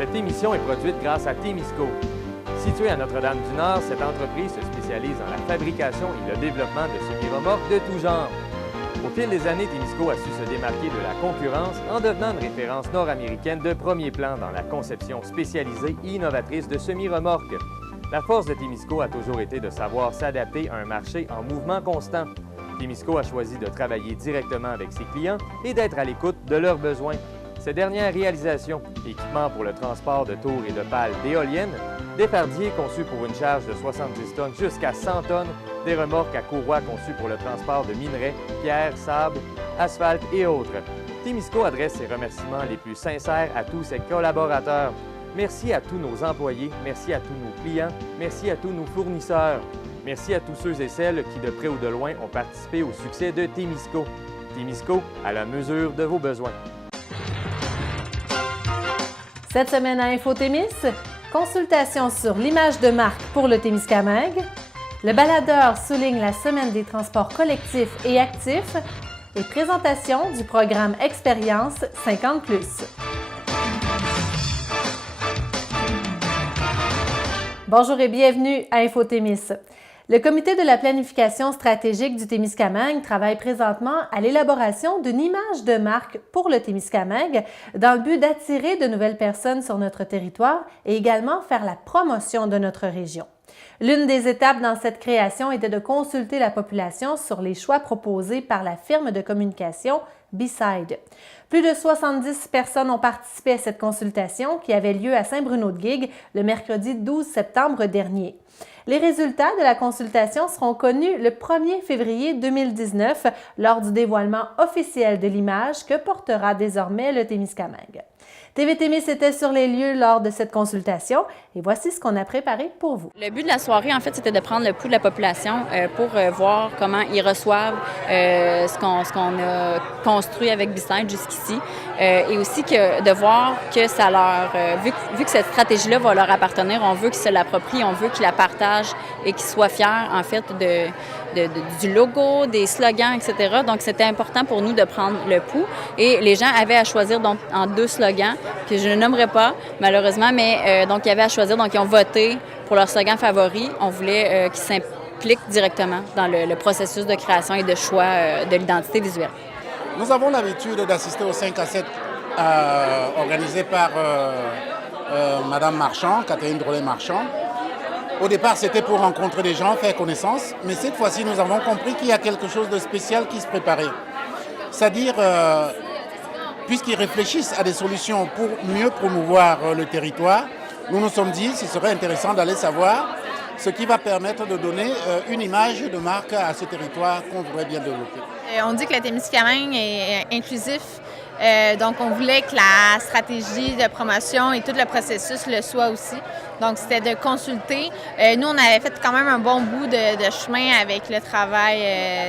Cette émission est produite grâce à Témisco. Située à Notre-Dame-du-Nord, cette entreprise se spécialise dans la fabrication et le développement de semi-remorques de tout genre. Au fil des années, Témisco a su se démarquer de la concurrence en devenant une référence nord-américaine de premier plan dans la conception spécialisée et innovatrice de semi-remorques. La force de Témisco a toujours été de savoir s'adapter à un marché en mouvement constant. Témisco a choisi de travailler directement avec ses clients et d'être à l'écoute de leurs besoins. Ces dernières réalisations, équipements pour le transport de tours et de pales d'éoliennes, des fardiers conçus pour une charge de 70 tonnes jusqu'à 100 tonnes, des remorques à courroie conçues pour le transport de minerais, pierres, sable, asphalte et autres. Témisco adresse ses remerciements les plus sincères à tous ses collaborateurs. Merci à tous nos employés, merci à tous nos clients, merci à tous nos fournisseurs. Merci à tous ceux et celles qui, de près ou de loin, ont participé au succès de Témisco. Témisco, à la mesure de vos besoins. Cette semaine à InfoTémis, consultation sur l'image de marque pour le Témiscamingue. Le baladeur souligne la semaine des transports collectifs et actifs et présentation du programme Expérience 50+. Bonjour et bienvenue à InfoTémis. Le comité de la planification stratégique du Témiscamingue travaille présentement à l'élaboration d'une image de marque pour le Témiscamingue dans le but d'attirer de nouvelles personnes sur notre territoire et également faire la promotion de notre région. L'une des étapes dans cette création était de consulter la population sur les choix proposés par la firme de communication B-Side. Plus de 70 personnes ont participé à cette consultation qui avait lieu à Saint-Bruno-de-Guigue le mercredi 12 septembre dernier. Les résultats de la consultation seront connus le 1er février 2019 lors du dévoilement officiel de l'image que portera désormais le Témiscamingue. TV Témis était sur les lieux lors de cette consultation et voici ce qu'on a préparé pour vous. Le but de la soirée, en fait, c'était de prendre le pouls de la population pour voir comment ils reçoivent ce qu'on a construit avec B-Side jusqu'ici et aussi de voir que ça leur... vu que cette stratégie-là va leur appartenir, on veut qu'ils se l'approprient, on veut qu'ils la partagent et qu'ils soient fiers, en fait, du logo, des slogans, etc. Donc, c'était important pour nous de prendre le pouls. Et les gens avaient à choisir donc, en 2 slogans que je ne nommerai pas, malheureusement, mais donc, ils avaient à choisir. Donc, ils ont voté pour leur slogan favori. On voulait qu'ils s'impliquent directement dans le processus de création et de choix de l'identité visuelle. Nous avons l'habitude d'assister aux 5 à 7 organisés par Madame Marchand, Catherine Drolet-Marchand. Au départ, c'était pour rencontrer des gens, faire connaissance, mais cette fois-ci, nous avons compris qu'il y a quelque chose de spécial qui se préparait. C'est-à-dire, puisqu'ils réfléchissent à des solutions pour mieux promouvoir le territoire, nous nous sommes dit qu'il serait intéressant d'aller savoir ce qui va permettre de donner une image de marque à ce territoire qu'on voudrait bien développer. On dit que le Témiscamingue est inclusif. Donc, on voulait que la stratégie de promotion et tout le processus le soit aussi. Donc, c'était de consulter. Nous, on avait fait quand même un bon bout de chemin avec le travail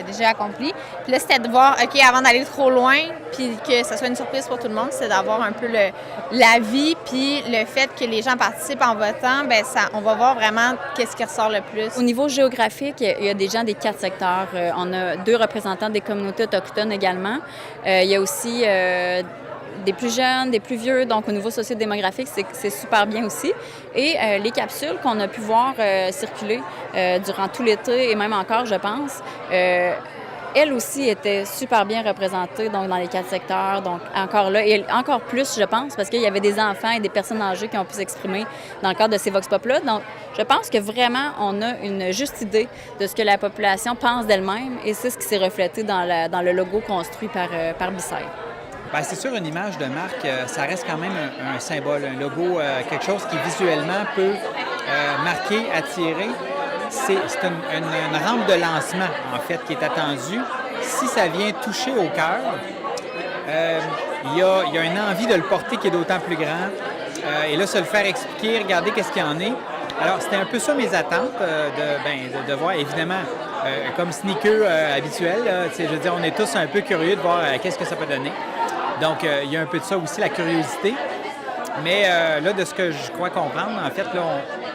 déjà accompli. Puis là, c'était de voir, OK, avant d'aller trop loin, puis que ce soit une surprise pour tout le monde, c'est d'avoir un peu l'avis, puis le fait que les gens participent en votant, bien, on va voir vraiment qu'est-ce qui ressort le plus. Au niveau géographique, il y a des gens des 4 secteurs. On a 2 représentants des communautés autochtones également. Il y a aussi des plus jeunes, des plus vieux, donc au niveau socio-démographique, c'est super bien aussi. Et les capsules qu'on a pu voir circuler durant tout l'été et même encore, je pense, elles aussi étaient super bien représentées donc, dans les 4 secteurs, donc encore là, et encore plus, je pense, parce qu'il y avait des enfants et des personnes âgées qui ont pu s'exprimer dans le cadre de ces Vox Pop-là. Donc, je pense que vraiment, on a une juste idée de ce que la population pense d'elle-même et c'est ce qui s'est reflété dans le logo construit par B-Side. Bien, c'est sûr, une image de marque, ça reste quand même un symbole, un logo, quelque chose qui visuellement peut marquer, attirer. C'est une rampe de lancement, en fait, qui est attendue. Si ça vient toucher au cœur, il y a une envie de le porter qui est d'autant plus grand. Et là, se le faire expliquer, regarder qu'est-ce qu'il y en est. Alors, c'était un peu ça mes attentes, de voir, évidemment, comme sneaker habituel. Je veux dire, on est tous un peu curieux de voir qu'est-ce que ça peut donner. Donc, il y a un peu de ça aussi, la curiosité. Mais là, de ce que je crois comprendre, en fait, là,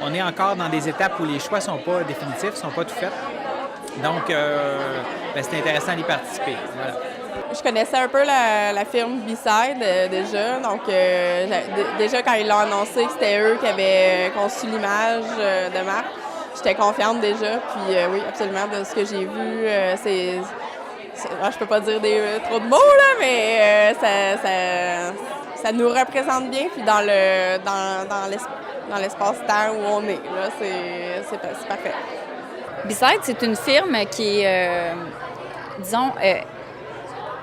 on est encore dans des étapes où les choix ne sont pas définitifs, ne sont pas tout faits. Donc, c'est intéressant d'y participer. Voilà. Je connaissais un peu la firme B-Side déjà, donc déjà quand ils l'ont annoncé que c'était eux qui avaient conçu l'image de marque, j'étais confiante déjà. Puis oui, absolument, de ce que j'ai vu, je peux pas dire trop de mots, là, mais ça nous représente bien, puis dans l'espace-temps où on est, là, c'est parfait. B-Side, c'est une firme qui est, disons,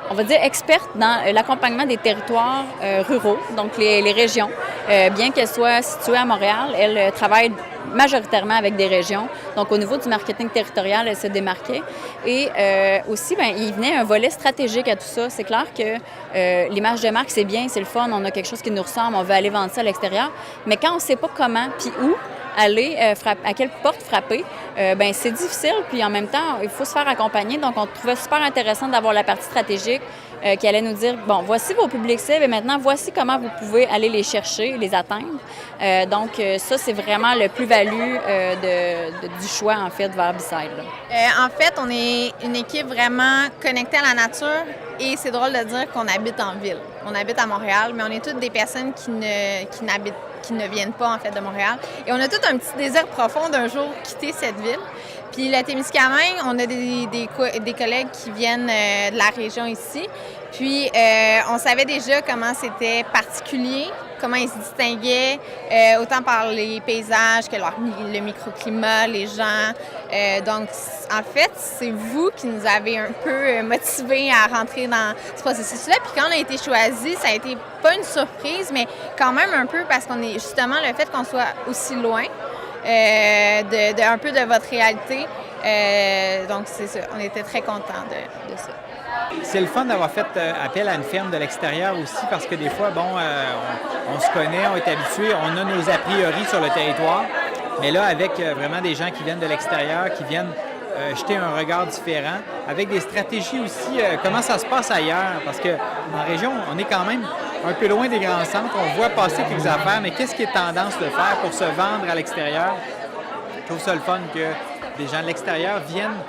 on va dire experte dans l'accompagnement des territoires ruraux, donc les régions. Bien qu'elle soit située à Montréal, elle travaille majoritairement avec des régions. Donc, au niveau du marketing territorial, elle se démarquait. Et aussi, il venait un volet stratégique à tout ça. C'est clair que l'image de marque, c'est bien, c'est le fun, on a quelque chose qui nous ressemble, on veut aller vendre ça à l'extérieur. Mais quand on ne sait pas comment puis où aller, à quelle porte frapper, c'est difficile. Puis en même temps, il faut se faire accompagner. Donc, on trouvait super intéressant d'avoir la partie stratégique qui allait nous dire, bon, voici vos publics cibles et maintenant, voici comment vous pouvez aller les chercher, les atteindre. Donc, ça, c'est vraiment le plus-value du choix, en fait, vers B-Side. En fait, on est une équipe vraiment connectée à la nature et c'est drôle de dire qu'on habite en ville. On habite à Montréal, mais on est toutes des personnes qui ne viennent pas, en fait, de Montréal. Et on a tout un petit désir profond d'un jour quitter cette ville. Puis la Témiscamingue, on a des collègues qui viennent de la région ici. Puis on savait déjà comment c'était particulier, comment ils se distinguaient, autant par les paysages que le microclimat, les gens. Donc, en fait, c'est vous qui nous avez un peu motivés à rentrer dans ce processus-là. Puis quand on a été choisis, ça a été pas une surprise, mais quand même un peu parce qu'on est justement le fait qu'on soit aussi loin un peu de votre réalité. Donc, c'est ça. On était très contents de ça. C'est le fun d'avoir fait appel à une firme de l'extérieur aussi parce que des fois, on se connaît, on est habitué, on a nos a priori sur le territoire. Mais là, avec vraiment des gens qui viennent de l'extérieur, qui viennent jeter un regard différent, avec des stratégies aussi, comment ça se passe ailleurs. Parce qu'en région, on est quand même un peu loin des grands centres. On voit passer quelques affaires, mais qu'est-ce qui est tendance de faire pour se vendre à l'extérieur? Je trouve ça le fun que des gens de l'extérieur viennent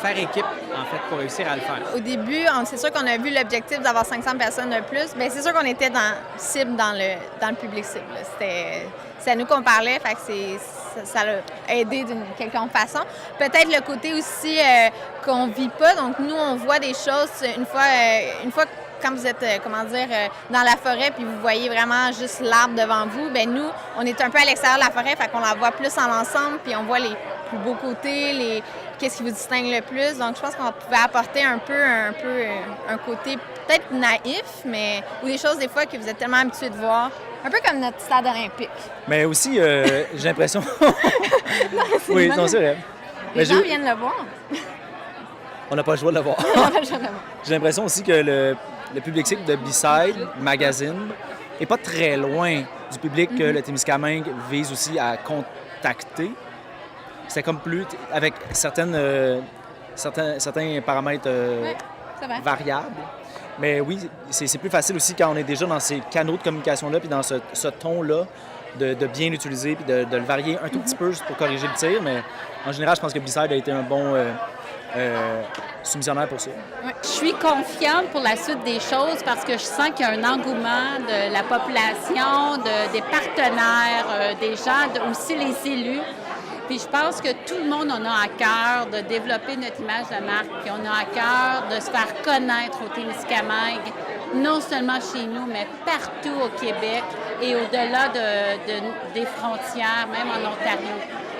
faire équipe, en fait, pour réussir à le faire. Au début, c'est sûr qu'on a vu l'objectif d'avoir 500 personnes de plus. Bien, c'est sûr qu'on était cible dans le public cible. C'est à nous qu'on parlait, fait que ça a aidé d'une quelconque façon. Peut-être le côté aussi qu'on vit pas. Donc, nous, on voit des choses une fois quand vous êtes, dans la forêt puis vous voyez vraiment juste l'arbre devant vous, bien nous, on est un peu à l'extérieur de la forêt, fait qu'on la voit plus en ensemble puis on voit les plus beaux côtés, qu'est-ce qui vous distingue le plus. Donc, je pense qu'on pouvait apporter un côté peut-être naïf, ou des choses des fois que vous êtes tellement habitués de voir. Un peu comme notre stade olympique. Mais aussi, j'ai l'impression... Oui, non, c'est vrai. Les gens viennent le voir. On n'a pas le choix de le voir. J'ai l'impression aussi que le public cible de B-Side Magazine n'est pas très loin du public que le Témiscamingue vise aussi à contacter. C'est comme plus avec certains paramètres variables. Mais oui, c'est plus facile aussi quand on est déjà dans ces canaux de communication-là puis dans ce ton-là de bien l'utiliser puis de le varier un tout petit peu juste pour corriger le tir. Mais en général, je pense que B-Side a été un bon soumissionnaire pour ça. Je suis confiante pour la suite des choses parce que je sens qu'il y a un engouement de la population, des partenaires, des gens, aussi les élus. Puis je pense que tout le monde en a à cœur de développer notre image de marque, puis on a à cœur de se faire connaître au Témiscamingue, non seulement chez nous, mais partout au Québec et au-delà des frontières, même en Ontario.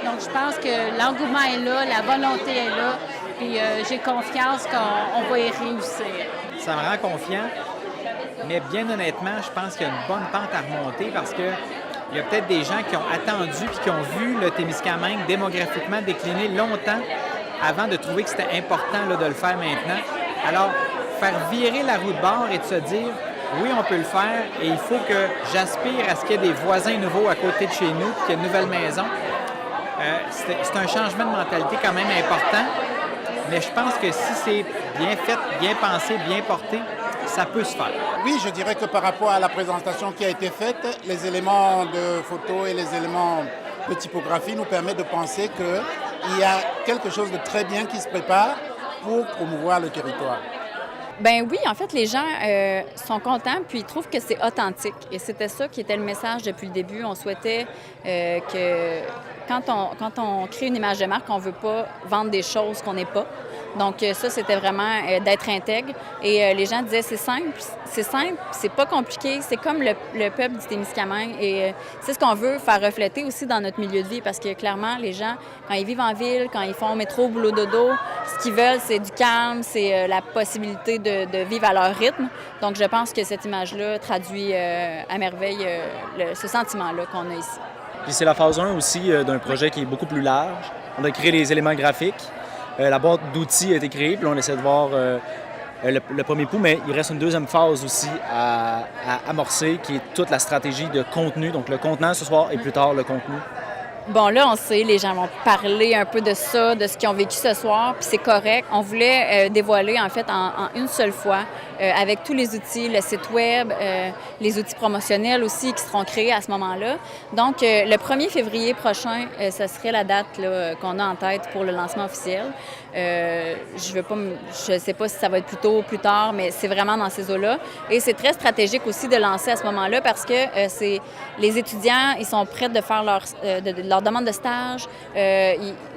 Donc je pense que l'engouement est là, la volonté est là, puis j'ai confiance qu'on va y réussir. Ça me rend confiant, mais bien honnêtement, je pense qu'il y a une bonne pente à remonter parce que il y a peut-être des gens qui ont attendu puis qui ont vu le Témiscamingue démographiquement décliner longtemps avant de trouver que c'était important là, de le faire maintenant. Alors, faire virer la roue de bord et de se dire, oui, on peut le faire et il faut que j'aspire à ce qu'il y ait des voisins nouveaux à côté de chez nous puis qu'il y ait une nouvelle maison. C'est un changement de mentalité quand même important, mais je pense que si c'est bien fait, bien pensé, bien porté, ça peut se faire. Oui, je dirais que par rapport à la présentation qui a été faite, les éléments de photo et les éléments de typographie nous permettent de penser qu'il y a quelque chose de très bien qui se prépare pour promouvoir le territoire. Ben oui, en fait, les gens sont contents puis ils trouvent que c'est authentique. Et c'était ça qui était le message depuis le début. On souhaitait que quand on crée une image de marque, on ne veut pas vendre des choses qu'on n'est pas. Donc ça, c'était vraiment d'être intègre. Et les gens disaient, c'est simple, c'est pas compliqué, c'est comme le peuple du Témiscamingue. Et c'est ce qu'on veut faire refléter aussi dans notre milieu de vie parce que clairement, les gens, quand ils vivent en ville, quand ils font métro, boulot, dodo, ce qu'ils veulent, c'est du calme, c'est la possibilité de vivre à leur rythme. Donc je pense que cette image-là traduit à merveille ce sentiment-là qu'on a ici. Puis c'est la phase 1 aussi d'un projet qui est beaucoup plus large. On a créé les éléments graphiques. La boîte d'outils a été créée, puis là, on essaie de voir le premier coup, mais il reste une deuxième phase aussi à amorcer, qui est toute la stratégie de contenu. Donc le contenant ce soir et plus tard le contenu. Bon, là, on sait, les gens vont parler un peu de ça, de ce qu'ils ont vécu ce soir, puis c'est correct. On voulait dévoiler, en fait, en une seule fois, avec tous les outils, le site web, les outils promotionnels aussi qui seront créés à ce moment-là. Donc, le 1er février prochain, ce serait la date qu'on a en tête pour le lancement officiel. Je sais pas si ça va être plus tôt ou plus tard, mais c'est vraiment dans ces eaux-là. Et c'est très stratégique aussi de lancer à ce moment-là parce que les étudiants, ils sont prêts de faire leur demande de stage.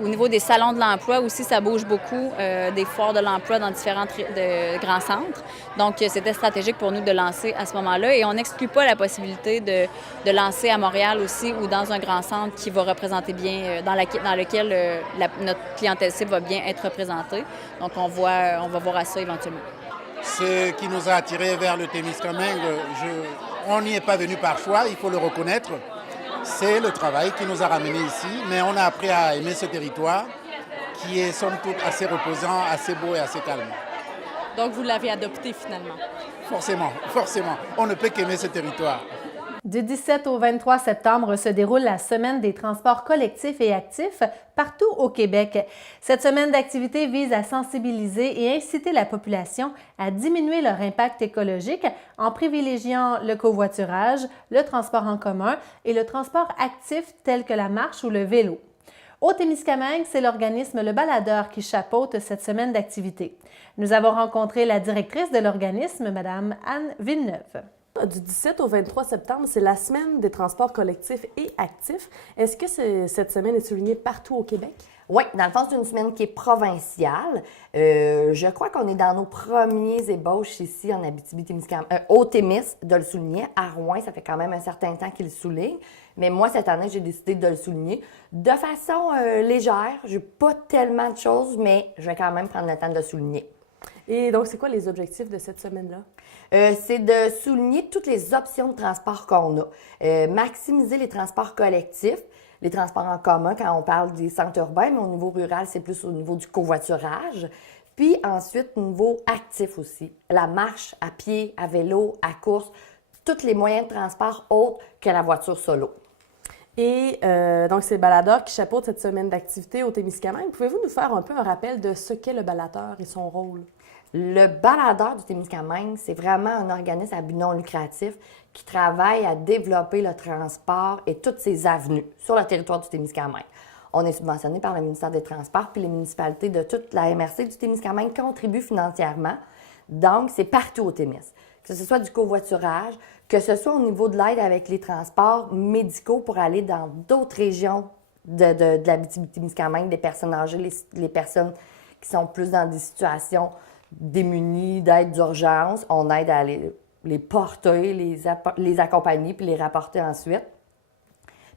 Au niveau des salons de l'emploi aussi, ça bouge beaucoup, des foires de l'emploi dans différents grands centres. Donc, c'était stratégique pour nous de lancer à ce moment-là. Et on n'exclut pas la possibilité de lancer à Montréal aussi ou dans un grand centre qui va représenter bien, dans lequel notre clientèle cible va bien être représentée. Donc, on va voir à ça éventuellement. Ce qui nous a attirés vers le Témiscamingue, on n'y est pas venu par choix, il faut le reconnaître. C'est le travail qui nous a ramenés ici, mais on a appris à aimer ce territoire qui est somme toute assez reposant, assez beau et assez calme. Donc, vous l'avez adopté finalement? Forcément. On ne peut qu'aimer ce territoire. Du 17 au 23 septembre se déroule la Semaine des transports collectifs et actifs partout au Québec. Cette semaine d'activité vise à sensibiliser et inciter la population à diminuer leur impact écologique en privilégiant le covoiturage, le transport en commun et le transport actif tel que la marche ou le vélo. Au Témiscamingue, c'est l'organisme Le Baladeur qui chapeaute cette semaine d'activité. Nous avons rencontré la directrice de l'organisme, Mme Anne Villeneuve. Du 17 au 23 septembre, c'est la Semaine des transports collectifs et actifs. Est-ce que cette semaine est soulignée partout au Québec? Oui, dans le fond, c'est une semaine qui est provinciale. Je crois qu'on est dans nos premiers ébauches ici en Abitibi-Témiscamingue, au Témis, de le souligner. À Rouen, ça fait quand même un certain temps qu'il le souligne. Mais moi, cette année, j'ai décidé de le souligner de façon légère. Je n'ai pas tellement de choses, mais je vais quand même prendre le temps de le souligner. Et donc, c'est quoi les objectifs de cette semaine-là? C'est de souligner toutes les options de transport qu'on a. Maximiser les transports collectifs, les transports en commun quand on parle des centres urbains, mais au niveau rural, c'est plus au niveau du covoiturage. Puis ensuite, au niveau actif aussi. La marche à pied, à vélo, à course, tous les moyens de transport autres que la voiture solo. Et donc, c'est le baladeur qui chapeaute cette semaine d'activité au Témiscamingue. Pouvez-vous nous faire un peu un rappel de ce qu'est le baladeur et son rôle? Le baladeur du Témiscamingue, c'est vraiment un organisme à but non lucratif qui travaille à développer le transport et toutes ses avenues sur le territoire du Témiscamingue. On est subventionné par le ministère des Transports, puis les municipalités de toute la MRC du Témiscamingue contribuent financièrement. Donc, c'est partout au Témis. Que ce soit du covoiturage, que ce soit au niveau de l'aide avec les transports médicaux pour aller dans d'autres régions de l'Abitibi-Témiscamingue, des personnes âgées, les personnes qui sont plus dans des situations démunies, d'aide d'urgence. On aide à les porter, les accompagner puis les rapporter ensuite.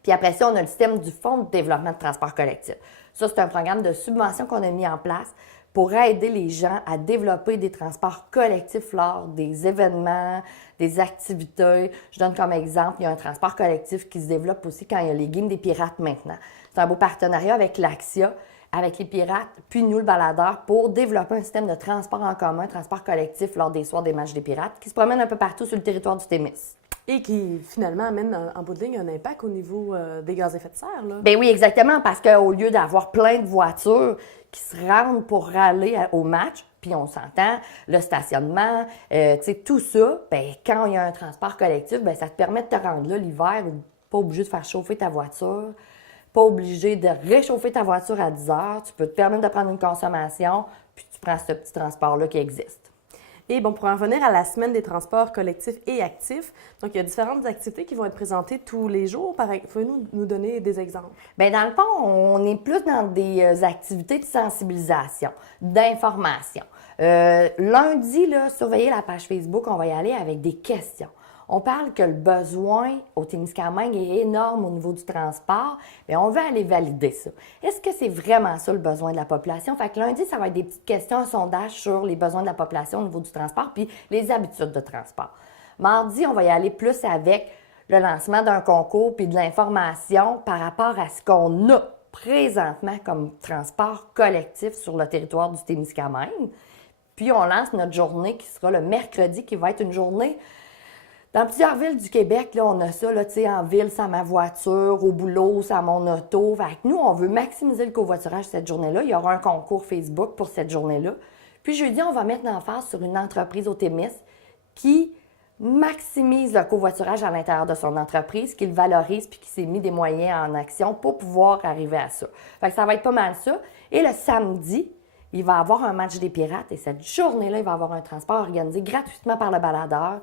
Puis après ça, on a le système du Fonds de développement de transport collectif. Ça, c'est un programme de subvention qu'on a mis en place pour aider les gens à développer des transports collectifs lors des événements, des activités. Je donne comme exemple, il y a un transport collectif qui se développe aussi quand il y a les Games des Pirates maintenant. C'est un beau partenariat avec l'AXIA, avec les Pirates, puis nous, le baladeur, pour développer un système de transport en commun, transport collectif lors des soirs des matchs des Pirates, qui se promène un peu partout sur le territoire du Témis. Et qui, finalement, amène en bout de ligne un impact au niveau des gaz à effet de serre, là. Bien oui, exactement, parce qu'au lieu d'avoir plein de voitures qui se rendent pour aller au match, puis on s'entend, le stationnement, tu sais, tout ça, bien, quand il y a un transport collectif, bien, ça te permet de te rendre là l'hiver, pas obligé de faire chauffer ta voiture, pas obligé de réchauffer ta voiture à 10 heures, tu peux te permettre de prendre une consommation, puis tu prends ce petit transport-là qui existe. Et bon, pour en revenir à la semaine des transports collectifs et actifs, donc il y a différentes activités qui vont être présentées tous les jours. Pouvez-vous nous donner des exemples? Bien, dans le fond, on est plus dans des activités de sensibilisation, d'information. Lundi, là, surveillez la page Facebook, on va y aller avec des questions. On parle que le besoin au Témiscamingue est énorme au niveau du transport, mais on veut aller valider ça. Est-ce que c'est vraiment ça le besoin de la population? Fait que lundi, ça va être des petites questions, un sondage sur les besoins de la population au niveau du transport, puis les habitudes de transport. Mardi, on va y aller plus avec le lancement d'un concours puis de l'information par rapport à ce qu'on a présentement comme transport collectif sur le territoire du Témiscamingue. Puis on lance notre journée qui sera le mercredi, qui va être une journée. Dans plusieurs villes du Québec, là, on a ça, là, en ville, sans ma voiture, au boulot, sans mon auto. Fait que nous, on veut maximiser le covoiturage cette journée-là. Il y aura un concours Facebook pour cette journée-là. Puis jeudi, on va mettre l'emphase sur une entreprise au Témis qui maximise le covoiturage à l'intérieur de son entreprise, qui le valorise puis qui s'est mis des moyens en action pour pouvoir arriver à ça. Fait que ça va être pas mal ça. Et le samedi, il va y avoir un match des Pirates et cette journée-là, il va y avoir un transport organisé gratuitement par le baladeur.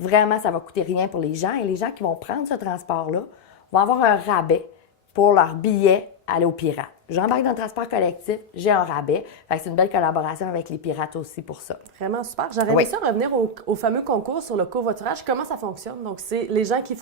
Vraiment, ça va coûter rien pour les gens et les gens qui vont prendre ce transport-là vont avoir un rabais pour leur billet aller aux Pirates. J'embarque dans le transport collectif, j'ai un rabais. Fait que c'est une belle collaboration avec les Pirates aussi pour ça. Vraiment super. J'aurais aimé ça revenir au fameux concours sur le covoiturage. Comment ça fonctionne? Donc, c'est les gens qui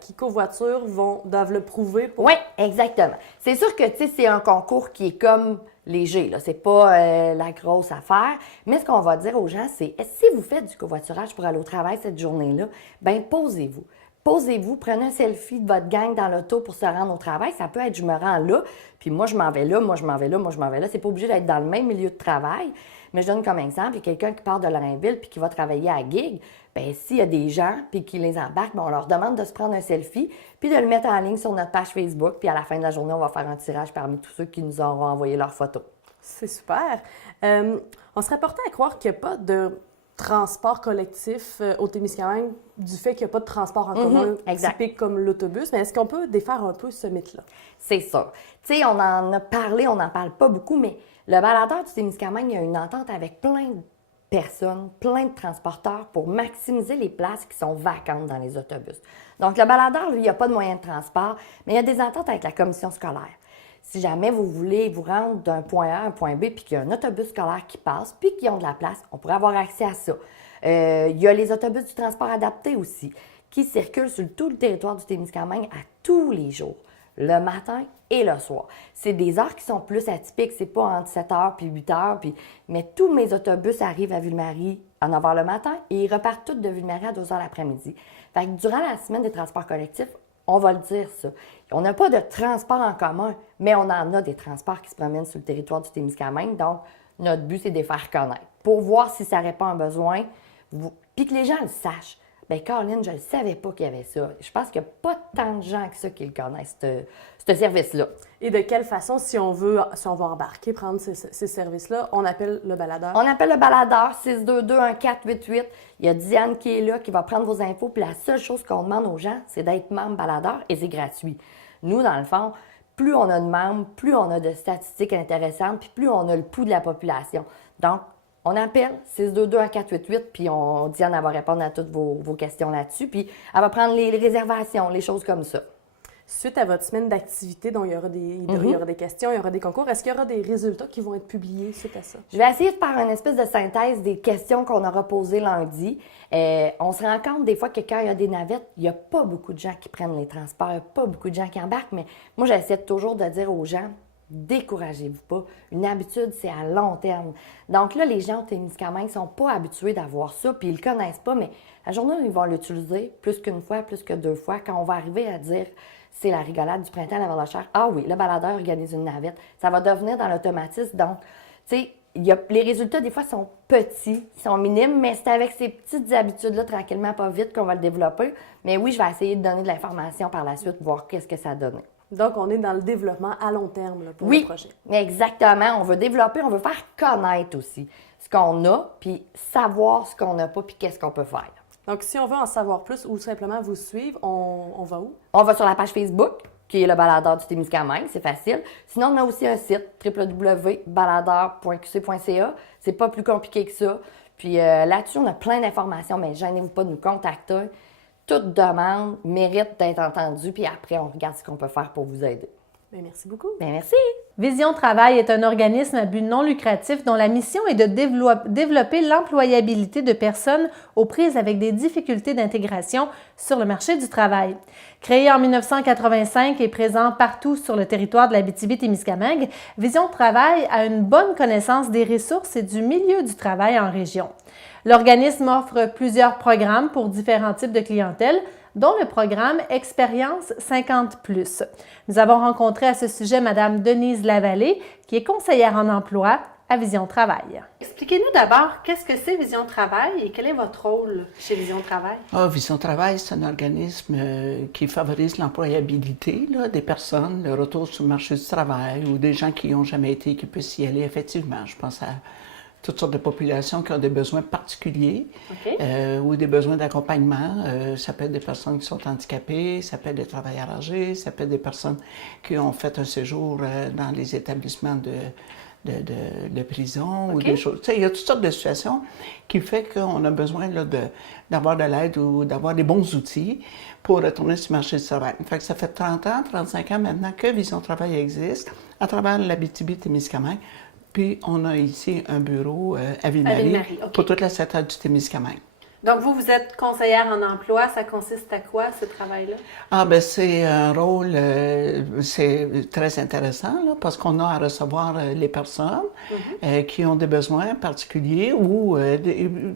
qui covoiturent doivent le prouver pour... Oui, exactement. C'est sûr que, c'est un concours qui est comme léger, là. C'est pas la grosse affaire. Mais ce qu'on va dire aux gens, c'est si vous faites du covoiturage pour aller au travail cette journée-là, bien, posez-vous. Posez-vous, prenez un selfie de votre gang dans l'auto pour se rendre au travail. Ça peut être je me rends là, puis moi je m'en vais là, moi je m'en vais là, moi je m'en vais là. C'est pas obligé d'être dans le même milieu de travail. Mais je donne comme exemple, il y a quelqu'un qui part de Lorrainville puis qui va travailler à Gig. Bien, s'il y a des gens puis qui les embarquent, bien, on leur demande de se prendre un selfie puis de le mettre en ligne sur notre page Facebook. Puis à la fin de la journée, on va faire un tirage parmi tous ceux qui nous auront envoyé leurs photos. C'est super. On serait porté à croire qu'il n'y a pas de transport collectif au Témiscamingue du fait qu'il n'y a pas de transport en commun typique comme l'autobus. Mais est-ce qu'on peut défaire un peu ce mythe-là? C'est ça. Tu sais, on en a parlé, on n'en parle pas beaucoup, mais le baladeur du Témiscamingue, il y a une entente avec plein de personnes, plein de transporteurs pour maximiser les places qui sont vacantes dans les autobus. Donc, le baladeur, lui, il n'y a pas de moyen de transport, mais il y a des ententes avec la commission scolaire. Si jamais vous voulez vous rendre d'un point A à un point B, puis qu'il y a un autobus scolaire qui passe, puis qu'ils ont de la place, on pourrait avoir accès à ça. Il y a les autobus du transport adapté aussi, qui circulent sur tout le territoire du Témiscamingue à tous les jours, le matin et le soir. C'est des heures qui sont plus atypiques, c'est pas entre 7h puis 8h, mais tous mes autobus arrivent à Ville-Marie à 9h le matin et ils repartent tous de Ville-Marie à 2h l'après-midi. Fait que durant la semaine des transports collectifs, on va le dire ça. On n'a pas de transport en commun, mais on en a des transports qui se promènent sur le territoire du Témiscamingue. Donc, notre but, c'est de les faire connaître pour voir si ça répond à un besoin, puis que les gens le sachent. Bien, Caroline, je ne savais pas qu'il y avait ça. Je pense qu'il n'y a pas tant de gens que ça qui le connaissent, ce service-là. Et de quelle façon, si on veut embarquer, prendre ces services-là, on appelle le baladeur? On appelle le baladeur 622-1488. Il y a Diane qui est là, qui va prendre vos infos. Puis la seule chose qu'on demande aux gens, c'est d'être membre baladeur et c'est gratuit. Nous, dans le fond, plus on a de membres, plus on a de statistiques intéressantes, puis plus on a le pouls de la population. Donc, on appelle 622-1488, puis Diane va répondre à toutes vos questions là-dessus. Puis elle va prendre les réservations, les choses comme ça. Suite à votre semaine d'activité, dont il y aura des questions, il y aura des concours, est-ce qu'il y aura des résultats qui vont être publiés suite à ça? Je vais essayer de faire une espèce de synthèse des questions qu'on aura posées lundi. On se rend compte des fois que quand il y a des navettes, il n'y a pas beaucoup de gens qui prennent les transports, il n'y a pas beaucoup de gens qui embarquent, mais moi, j'essaie toujours de dire aux gens, découragez-vous pas. Une habitude, c'est à long terme. Donc là, les gens au Témiscamingue ne sont pas habitués d'avoir ça, puis ils ne le connaissent pas, mais la journée où ils vont l'utiliser plus qu'une fois, plus que deux fois, quand on va arriver à dire c'est la rigolade du printemps à la Valachère, ah oui, le baladeur organise une navette, ça va devenir dans l'automatisme. Donc, tu sais, les résultats, des fois, sont petits, sont minimes, mais c'est avec ces petites habitudes-là, tranquillement, pas vite, qu'on va le développer. Mais oui, je vais essayer de donner de l'information par la suite, voir qu'est-ce que ça donne. Donc, on est dans le développement à long terme là, pour le projet. Oui, exactement. On veut développer, on veut faire connaître aussi ce qu'on a, puis savoir ce qu'on n'a pas, puis qu'est-ce qu'on peut faire. Donc, si on veut en savoir plus ou simplement vous suivre, on va où? On va sur la page Facebook, qui est le baladeur du Témiscamingue, c'est facile. Sinon, on a aussi un site, www.baladeur.qc.ca. C'est pas plus compliqué que ça. Puis là-dessus, on a plein d'informations, mais gênez-vous pas de nous contacter. Toute demande mérite d'être entendue, puis après, on regarde ce qu'on peut faire pour vous aider. Bien, merci beaucoup. Bien, merci. Vision Travail est un organisme à but non lucratif dont la mission est de développer l'employabilité de personnes aux prises avec des difficultés d'intégration sur le marché du travail. Créé en 1985 et présent partout sur le territoire de l'Abitibi-Témiscamingue, Vision Travail a une bonne connaissance des ressources et du milieu du travail en région. L'organisme offre plusieurs programmes pour différents types de clientèle, dont le programme Expérience 50+. Nous avons rencontré à ce sujet Mme Denise Lavallée, qui est conseillère en emploi à Vision Travail. Expliquez-nous d'abord qu'est-ce que c'est Vision Travail et quel est votre rôle chez Vision Travail? Vision Travail, c'est un organisme qui favorise l'employabilité des personnes, le retour sur le marché du travail ou des gens qui n'ont jamais été, qui puissent y aller effectivement. Je pense à toutes sortes de populations qui ont des besoins particuliers ou des besoins d'accompagnement. Ça peut être des personnes qui sont handicapées, ça peut être des travailleurs âgés, ça peut être des personnes qui ont fait un séjour dans les établissements de prison ou des choses. Il y a toutes sortes de situations qui font qu'on a besoin d'avoir de l'aide ou d'avoir des bons outils pour retourner sur le marché du travail. Fait que ça fait 30 ans, 35 ans maintenant que Vision Travail existe à travers l'Abitibi-Témiscamingue. Puis, on a ici un bureau à Ville-Marie pour toute la secteur du Témiscamingue. Donc, vous êtes conseillère en emploi. Ça consiste à quoi, ce travail-là? C'est un rôle, c'est très intéressant, là, parce qu'on a à recevoir les personnes qui ont des besoins particuliers ou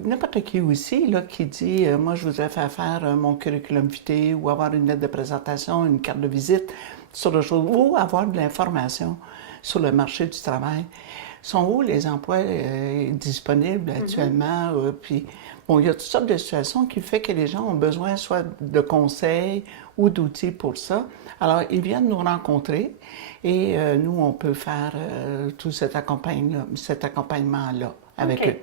n'importe qui aussi, là, qui dit moi, je voudrais faire mon curriculum vitae ou avoir une lettre de présentation, une carte de visite, sur le choses, ou avoir de l'information sur le marché du travail. Sont où les emplois disponibles actuellement? Puis, il y a toutes sortes de situations qui font que les gens ont besoin soit de conseils ou d'outils pour ça. Alors, ils viennent nous rencontrer et nous, on peut faire tout cet accompagnement-là avec eux.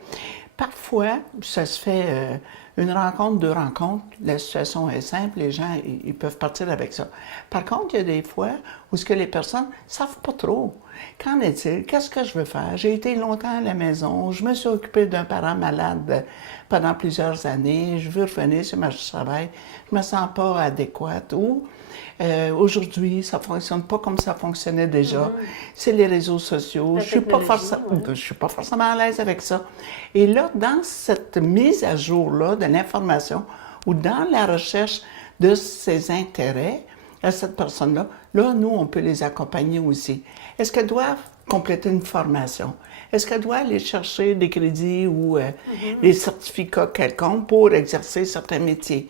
Parfois, ça se fait une rencontre, 2 rencontres, la situation est simple, les gens, ils peuvent partir avec ça. Par contre, il y a des fois où les personnes ne savent pas trop. Qu'en est-il? Qu'est-ce que je veux faire? J'ai été longtemps à la maison, je me suis occupée d'un parent malade pendant plusieurs années, je veux revenir sur ma travail, je me sens pas adéquate ou aujourd'hui, ça fonctionne pas comme ça fonctionnait déjà. C'est les réseaux sociaux, je suis pas forcément à l'aise avec ça. Et là, dans cette mise à jour-là de l'information ou dans la recherche de ses intérêts à cette personne-là, là, nous, on peut les accompagner aussi. Est-ce qu'elles doivent compléter une formation? Est-ce qu'elles doivent aller chercher des crédits ou des certificats quelconques pour exercer certains métiers?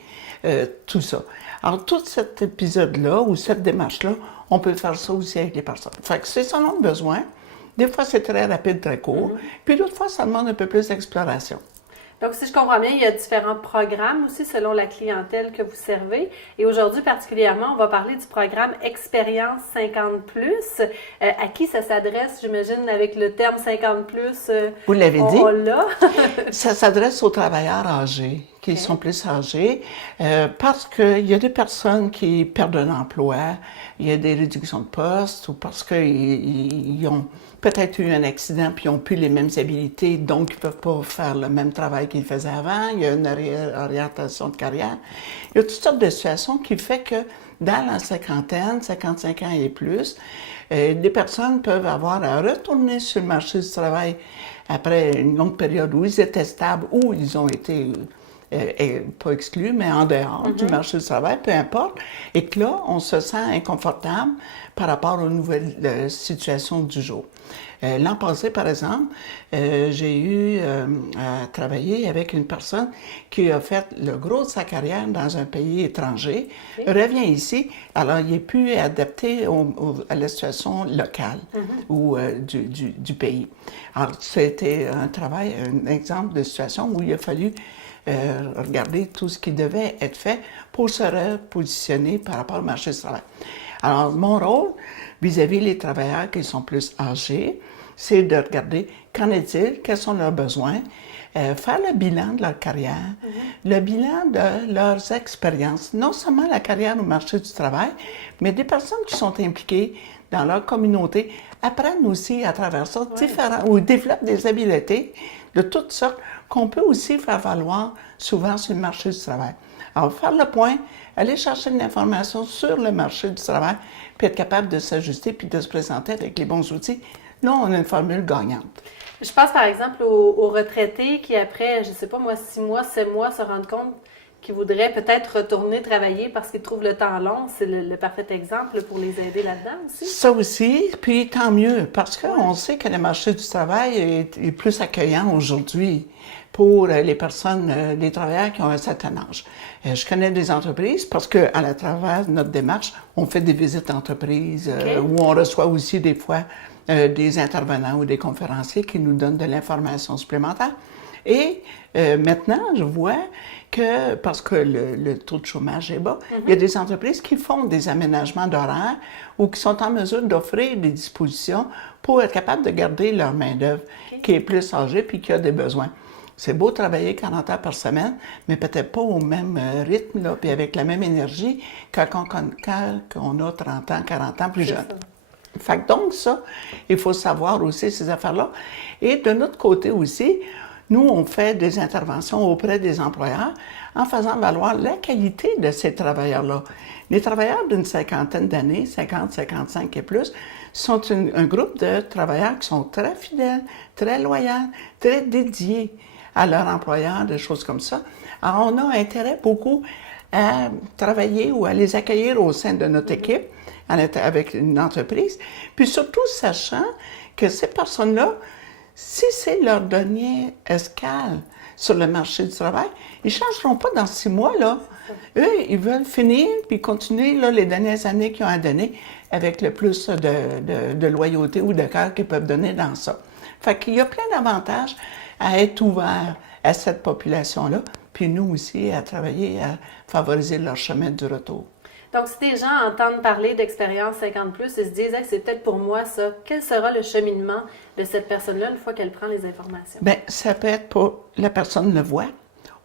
Tout ça. Alors, tout cet épisode-là ou cette démarche-là, on peut faire ça aussi avec les personnes. Fait que c'est ça notre besoin. Des fois, c'est très rapide, très court. Puis d'autres fois, ça demande un peu plus d'exploration. Donc, si je comprends bien, il y a différents programmes aussi selon la clientèle que vous servez. Et aujourd'hui, particulièrement, on va parler du programme Expérience 50+. À qui ça s'adresse, j'imagine, avec le terme 50+? Vous l'avez dit. On l'a. Ça s'adresse aux travailleurs âgés, qui sont plus âgés, parce qu'il y a des personnes qui perdent un emploi, il y a des réductions de poste, ou parce qu'ils ont peut-être eu un accident puis ils n'ont plus les mêmes habilités, donc ils ne peuvent pas faire le même travail qu'ils faisaient avant. Il y a une orientation de carrière. Il y a toutes sortes de situations qui font que dans la cinquantaine, 55 ans et plus, des personnes peuvent avoir à retourner sur le marché du travail après une longue période où ils étaient stables, où ils ont été pas exclus, mais en dehors du marché du travail, peu importe, et que là, on se sent inconfortable par rapport aux nouvelles situations du jour. L'an passé, par exemple, j'ai eu à travailler avec une personne qui a fait le gros de sa carrière dans un pays étranger, revient ici, alors il est plus adapté à la situation locale ou du pays. Alors, c'était un exemple de situation où il a fallu regarder tout ce qui devait être fait pour se repositionner par rapport au marché du travail. Alors, mon rôle vis-à-vis les travailleurs qui sont plus âgés, c'est de regarder qu'en est-il, quels sont leurs besoins, faire le bilan de leur carrière, le bilan de leurs expériences, non seulement la carrière au marché du travail, mais des personnes qui sont impliquées dans leur communauté apprennent aussi à travers ça ou développent des habiletés de toutes sortes qu'on peut aussi faire valoir souvent sur le marché du travail. Alors, faire le point, aller chercher de l'information sur le marché du travail, puis être capable de s'ajuster puis de se présenter avec les bons outils, là, on a une formule gagnante. Je pense par exemple aux retraités qui, après, je ne sais pas moi, 6 mois, 7 mois, se rendent compte qu'ils voudraient peut-être retourner travailler parce qu'ils trouvent le temps long. C'est le parfait exemple pour les aider là-dedans aussi. Ça aussi, puis tant mieux, parce qu'on sait que le marché du travail est plus accueillant aujourd'hui pour les personnes, les travailleurs qui ont un certain âge. Je connais des entreprises parce qu'à travers notre démarche, on fait des visites d'entreprise où on reçoit aussi des fois des intervenants ou des conférenciers qui nous donnent de l'information supplémentaire. Et maintenant, je vois que, parce que le taux de chômage est bas, il y a des entreprises qui font des aménagements d'horaire ou qui sont en mesure d'offrir des dispositions pour être capables de garder leur main-d'œuvre qui est plus âgée puis qui a des besoins. C'est beau travailler 40 heures par semaine, mais peut-être pas au même rythme, là, puis avec la même énergie quand on a 30 ans, 40 ans plus jeune. Fait que donc ça, il faut savoir aussi ces affaires-là. Et de notre côté aussi, nous, on fait des interventions auprès des employeurs en faisant valoir la qualité de ces travailleurs-là. Les travailleurs d'une cinquantaine d'années, 50, 55 et plus, sont un groupe de travailleurs qui sont très fidèles, très loyaux, très dédiés à leur employeur, des choses comme ça. Alors, on a intérêt beaucoup à travailler ou à les accueillir au sein de notre équipe avec une entreprise, puis surtout sachant que ces personnes-là, si c'est leur dernier escale sur le marché du travail, ils ne changeront pas dans 6 mois, là. Eux, ils veulent finir puis continuer là, les dernières années qu'ils ont à donner avec le plus de loyauté ou de cœur qu'ils peuvent donner dans ça. Fait qu'il y a plein d'avantages à être ouvert à cette population-là, puis nous aussi à travailler à favoriser leur chemin du retour. Donc, si des gens entendent parler d'expérience 50+, ils se disent que c'est peut-être pour moi ça, quel sera le cheminement de cette personne-là une fois qu'elle prend les informations? Bien, ça peut être pour la personne le voit,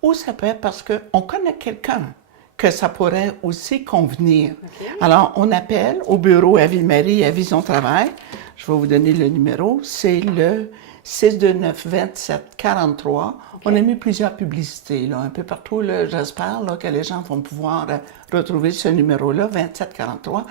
ou ça peut être parce qu'on connaît quelqu'un que ça pourrait aussi convenir. Okay. Alors, on appelle au bureau à Ville-Marie, à Vision Travail. Je vais vous donner le numéro. C'est le 629-2743. Okay. On a mis plusieurs publicités, là, un peu partout. Là, j'espère là, que les gens vont pouvoir retrouver ce numéro-là, 2743.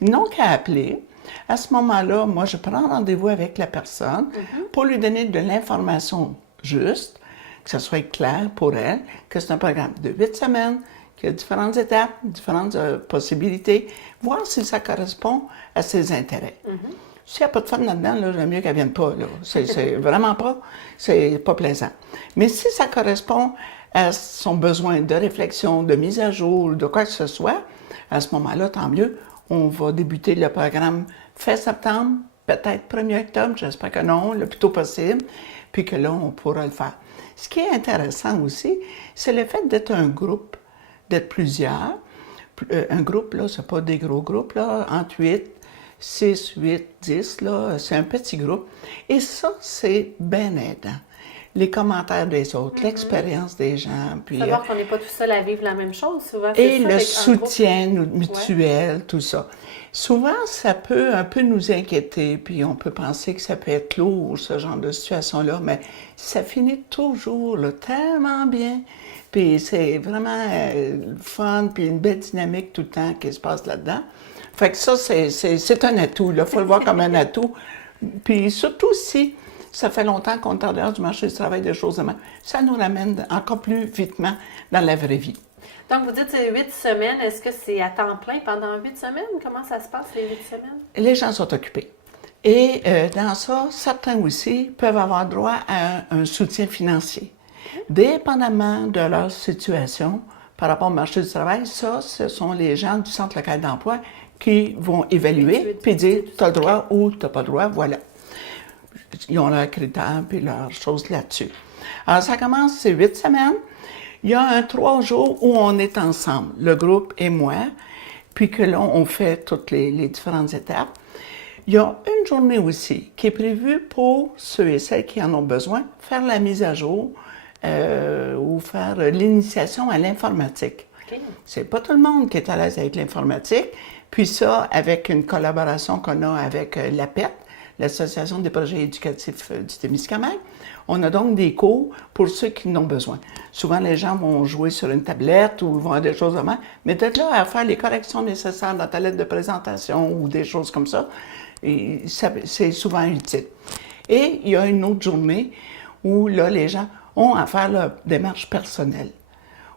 Ils n'ont qu'à appeler. À ce moment-là, moi, je prends rendez-vous avec la personne pour lui donner de l'information juste, que ce soit clair pour elle, que c'est un programme de 8 semaines, qu'il y a différentes étapes, différentes possibilités, voir si ça correspond à ses intérêts. S'il n'y a pas de fun là-dedans, là, j'aime mieux qu'elle ne vienne pas. Là. C'est vraiment pas, c'est pas plaisant. Mais si ça correspond à son besoin de réflexion, de mise à jour, de quoi que ce soit, à ce moment-là, tant mieux. On va débuter le programme fin septembre, peut-être 1er octobre, j'espère que non, le plus tôt possible, puis que là, on pourra le faire. Ce qui est intéressant aussi, c'est le fait d'être un groupe, d'être plusieurs. Un groupe, là, c'est pas des gros groupes, là, entre 6, 8, 10, là, c'est un petit groupe. Et ça, c'est bien aidant. Les commentaires des autres, l'expérience des gens. Puis, savoir qu'on n'est pas tout seul à vivre la même chose, souvent. Et ça, le soutien mutuel, tout ça. Souvent, ça peut un peu nous inquiéter, puis on peut penser que ça peut être lourd, ce genre de situation-là, mais ça finit toujours là, tellement bien. Puis c'est vraiment fun, puis une belle dynamique tout le temps qui se passe là-dedans. Fait que ça, c'est un atout, il faut le voir comme un atout. Puis surtout si ça fait longtemps qu'on est en dehors du marché du travail, des choses de même, ça nous ramène encore plus vitement dans la vraie vie. Donc, vous dites 8 semaines, est-ce que c'est à temps plein pendant 8 semaines? Comment ça se passe, les 8 semaines? Les gens sont occupés. Et dans ça, certains aussi peuvent avoir droit à un soutien financier. Dépendamment de leur situation par rapport au marché du travail, ça, ce sont les gens du Centre local d'emploi qui vont évaluer puis dire tu as le droit ou tu n'as pas le droit, voilà. Ils ont leurs critères puis leurs choses là-dessus. Alors, ça commence, c'est 8 semaines. Il y a 3 jours où on est ensemble, le groupe et moi, puis que là, on fait toutes les différentes étapes. Il y a une journée aussi qui est prévue pour ceux et celles qui en ont besoin, faire la mise à jour ou faire l'initiation à l'informatique. Okay. C'est pas tout le monde qui est à l'aise avec l'informatique. Puis ça, avec une collaboration qu'on a avec l'APET, l'Association des projets éducatifs du Témiscamingue, on a donc des cours pour ceux qui en ont besoin. Souvent, les gens vont jouer sur une tablette ou vont avoir des choses de même, mais d'être là à faire les corrections nécessaires dans ta lettre de présentation ou des choses comme ça, c'est souvent utile. Et il y a une autre journée où là, les gens ont à faire leur démarche personnelle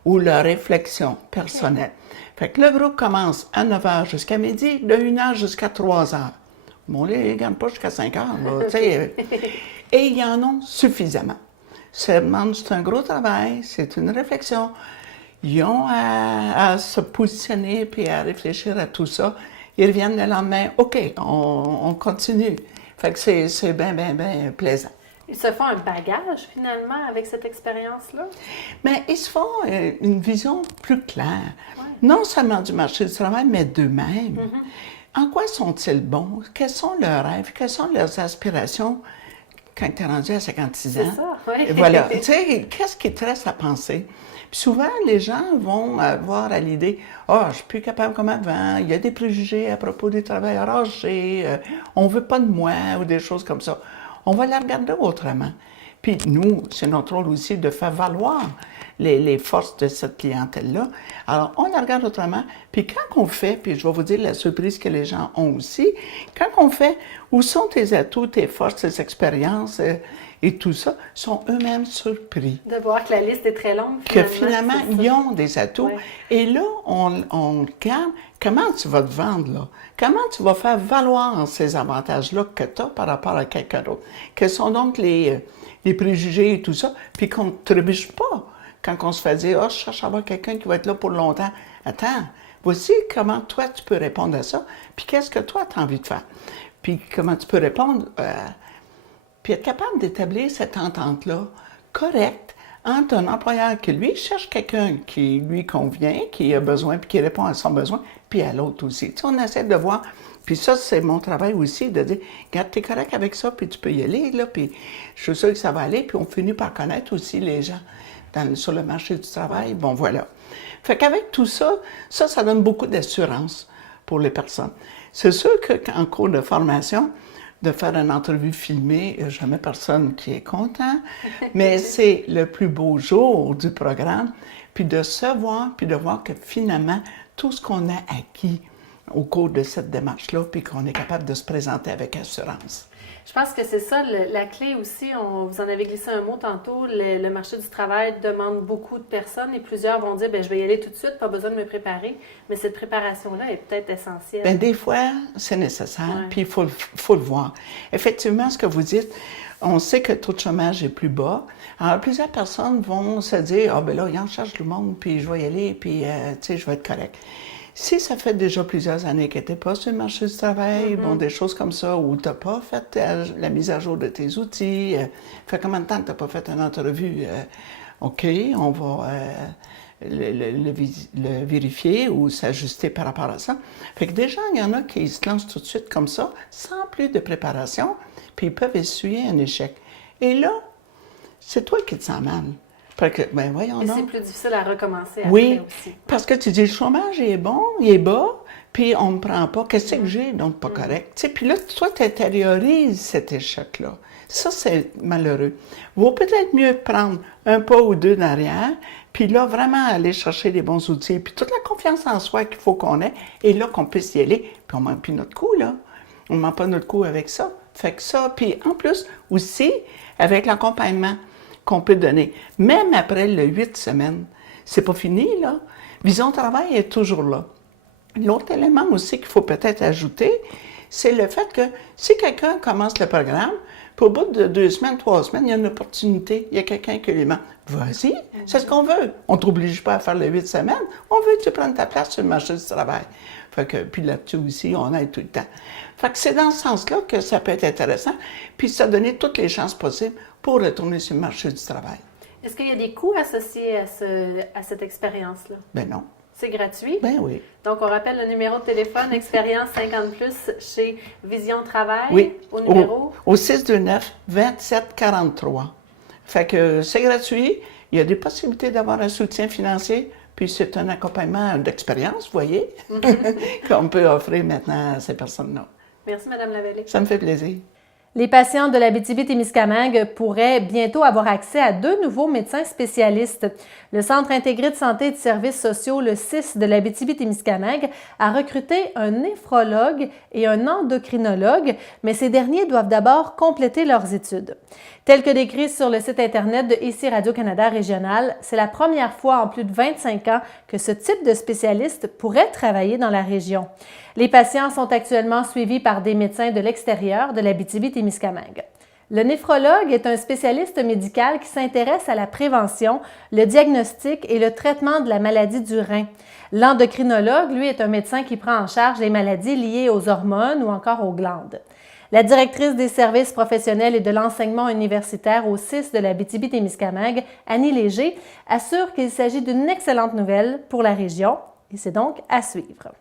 ou leur réflexion personnelle. Fait que le groupe commence à 9 h jusqu'à midi, de 1 h jusqu'à 3 h. Bon, là, ils ne gagnent pas jusqu'à 5 h. Et ils en ont suffisamment. C'est un gros travail, c'est une réflexion. Ils ont à se positionner puis à réfléchir à tout ça. Ils reviennent le lendemain, OK, on continue. Fait que c'est bien plaisant. Ils se font un bagage, finalement, avec cette expérience-là? Bien, ils se font une vision plus claire. Ouais. Non seulement du marché du travail, mais d'eux-mêmes. Mm-hmm. En quoi sont-ils bons? Quels sont leurs rêves? Quelles sont leurs aspirations quand tu es rendu à 56 ans? C'est ça, oui. Voilà. Tu sais, qu'est-ce qui te reste à penser? Puis souvent, les gens vont avoir à l'idée « Ah, je suis plus capable comme avant, il y a des préjugés à propos des travailleurs âgés, on veut pas de moi » ou des choses comme ça. On va la regarder autrement. Puis nous, c'est notre rôle aussi de faire valoir les forces de cette clientèle-là. Alors, on la regarde autrement. Puis quand on fait, puis je vais vous dire la surprise que les gens ont aussi, quand on fait où sont tes atouts, tes forces, tes expériences et tout ça, sont eux-mêmes surpris. De voir que la liste est très longue. Que finalement, ils ont des atouts. Ouais. Et là, on regarde comment tu vas te vendre, là. Comment tu vas faire valoir ces avantages-là que tu as par rapport à quelqu'un d'autre? Quels sont donc les préjugés et tout ça? Puis qu'on ne trébuche pas quand on se fait dire « Ah, je cherche à avoir quelqu'un qui va être là pour longtemps. » Attends, voici comment toi, tu peux répondre à ça. Puis qu'est-ce que toi, tu as envie de faire? Puis comment tu peux répondre? Puis être capable d'établir cette entente-là correcte entre un employeur qui, lui, cherche quelqu'un qui lui convient, qui a besoin, puis qui répond à son besoin, puis à l'autre aussi. Tu sais, on essaie de voir, puis ça, c'est mon travail aussi, de dire, regarde, t'es correct avec ça, puis tu peux y aller, là, puis je suis sûr que ça va aller, puis on finit par connaître aussi les gens sur le marché du travail. Bon, voilà. Fait qu'avec tout ça, ça donne beaucoup d'assurance pour les personnes. C'est sûr qu'en cours de formation, de faire une entrevue filmée, il n'y a jamais personne qui est content, mais c'est le plus beau jour du programme, puis de se voir, puis de voir que finalement, tout ce qu'on a acquis au cours de cette démarche-là, puis qu'on est capable de se présenter avec assurance. Je pense que c'est ça, la clé aussi, vous en avez glissé un mot tantôt, le marché du travail demande beaucoup de personnes et plusieurs vont dire, bien, je vais y aller tout de suite, pas besoin de me préparer, mais cette préparation-là est peut-être essentielle. Bien, des fois, c'est nécessaire, puis il faut le voir. Effectivement, ce que vous dites, on sait que le taux de chômage est plus bas. Alors, plusieurs personnes vont se dire, ah, ben là, il en cherche le monde, puis je vais y aller, puis, tu sais, je vais être correct. Si ça fait déjà plusieurs années que tu n'es pas sur le marché du travail, bon, des choses comme ça, ou tu n'as pas fait la mise à jour de tes outils, fait combien de temps que tu n'as pas fait une entrevue? OK, on va le vérifier ou s'ajuster par rapport à ça. Fait que déjà, il y en a qui se lancent tout de suite comme ça, sans plus de préparation, puis ils peuvent essuyer un échec. Et là, c'est toi qui te sens mal. Parce que, ben voyons donc. Et c'est plus difficile à recommencer après aussi. Parce que tu dis, le chômage est bon, il est bas, puis on ne me prend pas. Qu'est-ce que j'ai, donc pas correct? Tu sais, puis là, toi, tu intériorises cet échec-là. Ça, c'est malheureux. Vaut peut-être mieux prendre un pas ou deux derrière, puis là, vraiment aller chercher les bons outils, puis toute la confiance en soi qu'il faut qu'on ait, et là, qu'on puisse y aller, puis on ne manque plus notre coup, là. On ne manque pas notre coup avec ça. Fait que ça, puis en plus, aussi, avec l'accompagnement qu'on peut donner, même après le 8 semaines. C'est pas fini, là. Vision Travail est toujours là. L'autre élément aussi qu'il faut peut-être ajouter, c'est le fait que si quelqu'un commence le programme, puis au bout de 2 semaines, 3 semaines, il y a une opportunité, il y a quelqu'un qui lui demande « Vas-y, c'est ce qu'on veut. On ne t'oblige pas à faire le 8 semaines, on veut que tu prennes ta place sur le marché du travail. » Fait que, puis là-dessus aussi, on aide tout le temps. Fait que c'est dans ce sens-là que ça peut être intéressant, puis ça donne toutes les chances possibles pour retourner sur le marché du travail. Est-ce qu'il y a des coûts associés à cette expérience-là? Ben non. C'est gratuit? Ben oui. Donc, on rappelle le numéro de téléphone, Expérience 50+, chez Vision Travail. Oui. Au numéro? Au 629-2743. Fait que c'est gratuit. il y a des possibilités d'avoir un soutien financier, puis c'est un accompagnement d'expérience, vous voyez, qu'on peut offrir maintenant à ces personnes-là. Merci, Mme Lavallée. Ça me fait plaisir. Les patients de l'Abitibi-Témiscamingue pourraient bientôt avoir accès à 2 nouveaux médecins spécialistes. Le Centre intégré de santé et de services sociaux, le CIS de l'Abitibi-Témiscamingue, a recruté un néphrologue et un endocrinologue, mais ces derniers doivent d'abord compléter leurs études. Tel que décrit sur le site Internet de ici Radio-Canada Régional, c'est la première fois en plus de 25 ans que ce type de spécialiste pourrait travailler dans la région. Les patients sont actuellement suivis par des médecins de l'extérieur de l'Abitibi-Témiscamingue. Le néphrologue est un spécialiste médical qui s'intéresse à la prévention, le diagnostic et le traitement de la maladie du rein. L'endocrinologue, lui, est un médecin qui prend en charge les maladies liées aux hormones ou encore aux glandes. La directrice des services professionnels et de l'enseignement universitaire au CIS de l'Abitibi-Témiscamingue, Annie Léger, assure qu'il s'agit d'une excellente nouvelle pour la région et c'est donc à suivre.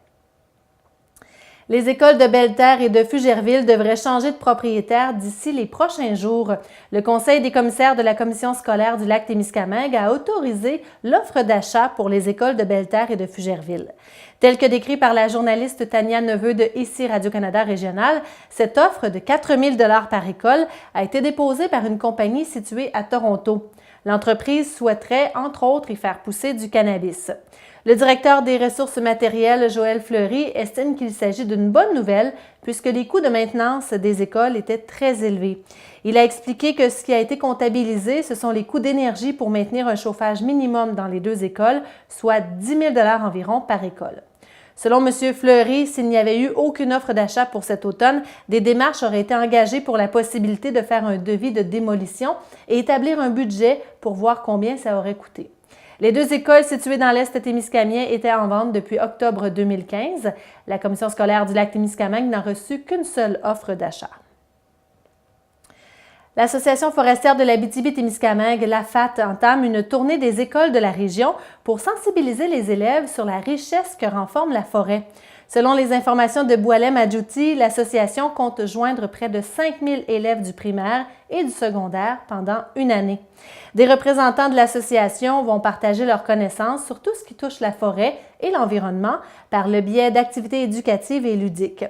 Les écoles de Belle-Terre et de Fugerville devraient changer de propriétaire d'ici les prochains jours. Le Conseil des commissaires de la Commission scolaire du Lac-Témiscamingue a autorisé l'offre d'achat pour les écoles de Belle-Terre et de Fugerville. Tel que décrit par la journaliste Tania Neveu de ici Radio-Canada Régional, cette offre de 4 000 $ par école a été déposée par une compagnie située à Toronto. L'entreprise souhaiterait, entre autres, y faire pousser du cannabis. Le directeur des ressources matérielles, Joël Fleury, estime qu'il s'agit d'une bonne nouvelle puisque les coûts de maintenance des écoles étaient très élevés. Il a expliqué que ce qui a été comptabilisé, ce sont les coûts d'énergie pour maintenir un chauffage minimum dans les 2 écoles, soit 10 000 $ environ par école. Selon M. Fleury, s'il n'y avait eu aucune offre d'achat pour cet automne, des démarches auraient été engagées pour la possibilité de faire un devis de démolition et établir un budget pour voir combien ça aurait coûté. Les 2 écoles situées dans l'Est témiscamien étaient en vente depuis octobre 2015. La Commission scolaire du Lac-Témiscamingue n'a reçu qu'une seule offre d'achat. L'Association forestière de l'Abitibi-Témiscamingue, l'AFAT, entame une tournée des écoles de la région pour sensibiliser les élèves sur la richesse que renferme la forêt. Selon les informations de Boualem Adjouti, l'association compte joindre près de 5 000 élèves du primaire et du secondaire pendant une année. Des représentants de l'association vont partager leurs connaissances sur tout ce qui touche la forêt et l'environnement par le biais d'activités éducatives et ludiques.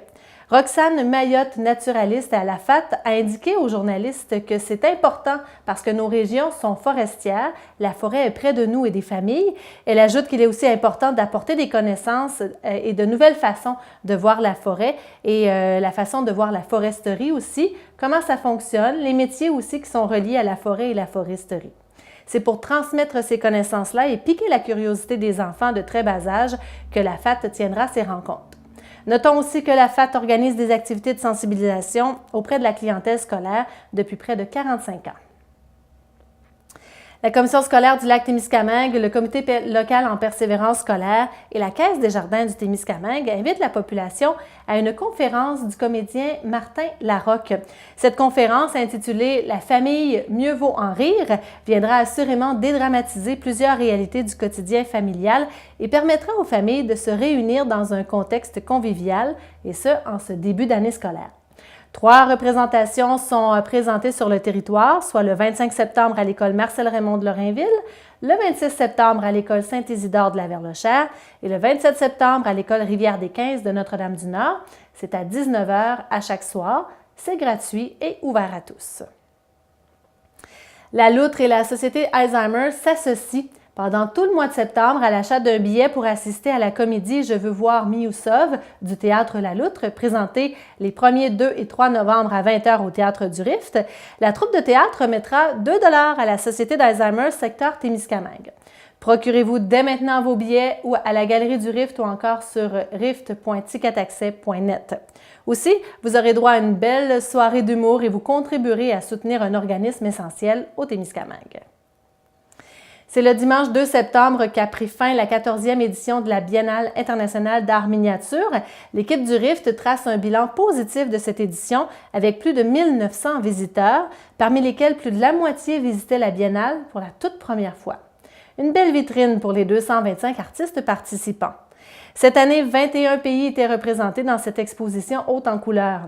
Roxane Mayotte, naturaliste à l'AFAT, a indiqué aux journalistes que c'est important parce que nos régions sont forestières, la forêt est près de nous et des familles. Elle ajoute qu'il est aussi important d'apporter des connaissances et de nouvelles façons de voir la forêt et la façon de voir la foresterie aussi, comment ça fonctionne, les métiers aussi qui sont reliés à la forêt et la foresterie. C'est pour transmettre ces connaissances-là et piquer la curiosité des enfants de très bas âge que l'AFAT tiendra ces rencontres. Notons aussi que l'AFAT organise des activités de sensibilisation auprès de la clientèle scolaire depuis près de 45 ans. La Commission scolaire du Lac-Témiscamingue, le Comité local en persévérance scolaire et la Caisse des jardins du Témiscamingue invitent la population à une conférence du comédien Martin Larocque. Cette conférence, intitulée « La famille, mieux vaut en rire », viendra assurément dédramatiser plusieurs réalités du quotidien familial et permettra aux familles de se réunir dans un contexte convivial, et ce, en ce début d'année scolaire. 3 représentations sont présentées sur le territoire, soit le 25 septembre à l'école Marcel-Raymond de Lorrainville, le 26 septembre à l'école Saint-Isidore de la Verlochère et le 27 septembre à l'école Rivière-des-Quinze de Notre-Dame-du-Nord. C'est à 19 h à chaque soir. C'est gratuit et ouvert à tous. La Loutre et la Société Alzheimer s'associent pendant tout le mois de septembre à l'achat d'un billet pour assister à la comédie « Je veux voir Mioussov » du Théâtre La Loutre, présentée les 1er, 2 et 3 novembre à 20 h au Théâtre du Rift. La troupe de théâtre remettra 2 $ à la Société d'Alzheimer secteur Témiscamingue. Procurez-vous dès maintenant vos billets ou à la Galerie du Rift ou encore sur rift.ticketaccès.net. Aussi, vous aurez droit à une belle soirée d'humour et vous contribuerez à soutenir un organisme essentiel au Témiscamingue. C'est le dimanche 2 septembre qu'a pris fin la 14e édition de la Biennale internationale d'art miniature. L'équipe du Rift trace un bilan positif de cette édition avec plus de 1900 visiteurs, parmi lesquels plus de la moitié visitaient la Biennale pour la toute première fois. Une belle vitrine pour les 225 artistes participants. Cette année, 21 pays étaient représentés dans cette exposition haute en couleurs.